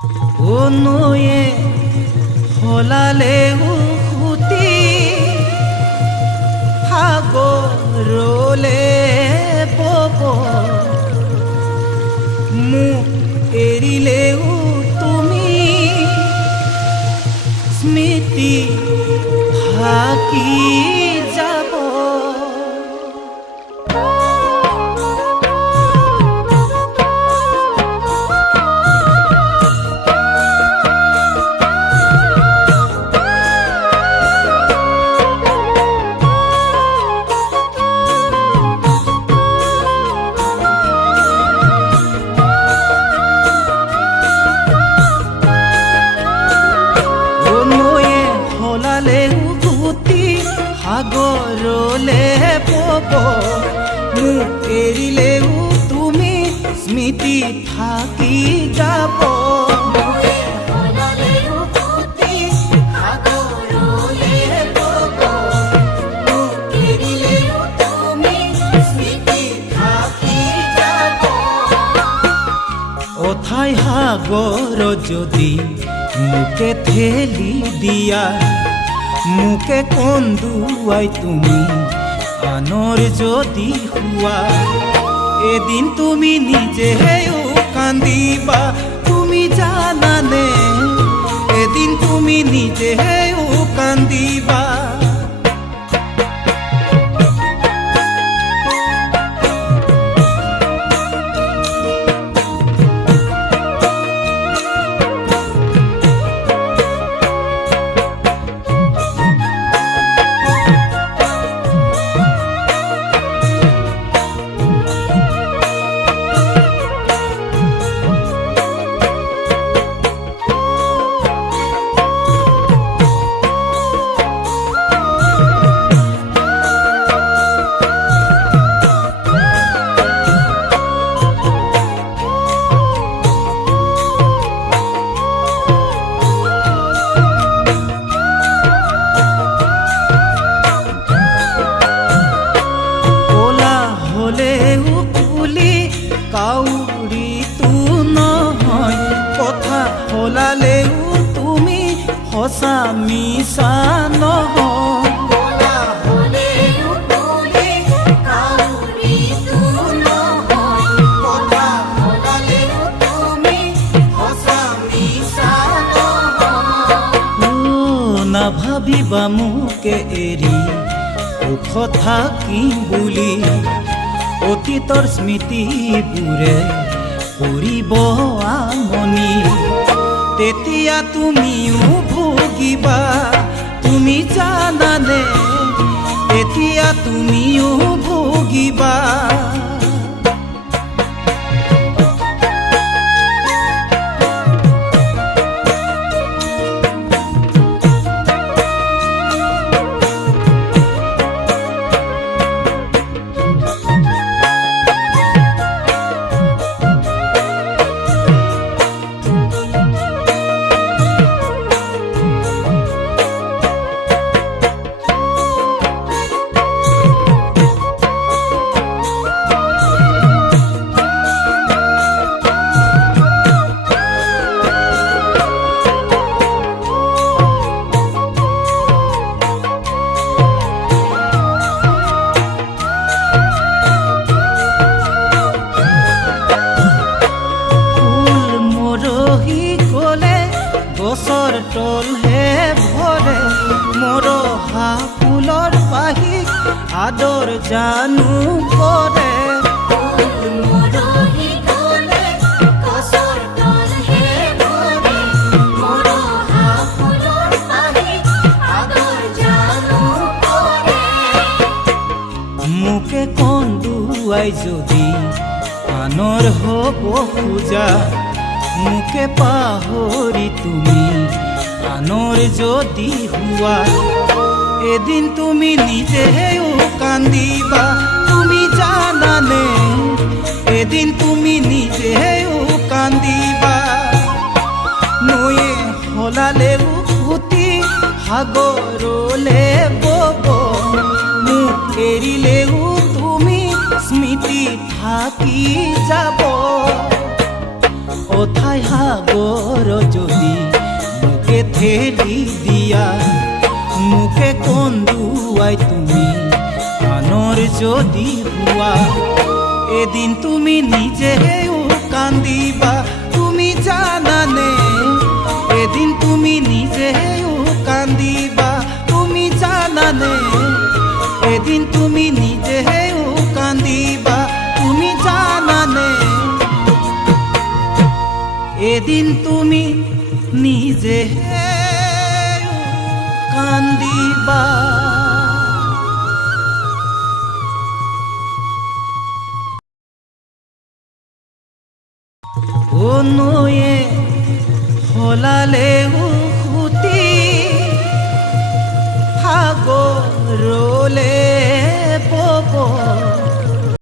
নয়ে হলালে উঠি সাগৰলে বব মোক এৰিলেও তুমি স্মৃতি থাকি যাব। সাগৰলে বব মোক এৰিলেও তুমি স্মৃতি থাকি যাব। অথাই সাগৰ যদি মোকে ঠেলি দিয়া মুকে কন্দুৱাই তুমি আনৰ যদি হোৱা এদিন তুমি নিজেও কান্দিবা। তুমি জানানে এদিন তুমি নিজেও কান্দিবা। কাউৰীটো নহয় কথা হলালেও তুমি সঁচা মিছা নহয়। নাভাবিবা মোকে এৰি সুখ থাকিম বুলি অতীতৰ স্মৃতিবোৰে কৰিব আমনি। তেতিয়া তুমিও ভুগিবা তুমি জানানে তেতিয়া তুমিও ভুগিবা। গছৰ তলহে ভৰে মৰহা ফুলৰ পাহি আদৰ জানো কৰে। মোকে কন্দুৱাই যদি আনৰ হ'ব খোজা মুকে পাহৰি তুমি আনৰ যদি হোৱা এদিন তুমি নিজেও কান্দিবা। তুমি জানানে এদিন তুমি নিজেও কান্দিবা। নয়ে হলালেও উঠি সাগৰলে বব মোক এৰিলেও তুমি স্মৃতি থাকি যাব। অথাই সাগর যদি মুকে ঠেলি দিয়া মুখে কন্দুয়াই তুমি আনর যদি হুয়া এদিন তুমি নিজেও কান্দিবা তুমি জানানে এদিন তুমি নিজেও কান্দিবা তুমি জানানে এদিন তুমি নিজেও কান্দিবা তুমি জানানে এদিন তুমি নিজে কান্দিবা ও নয়ে হলালে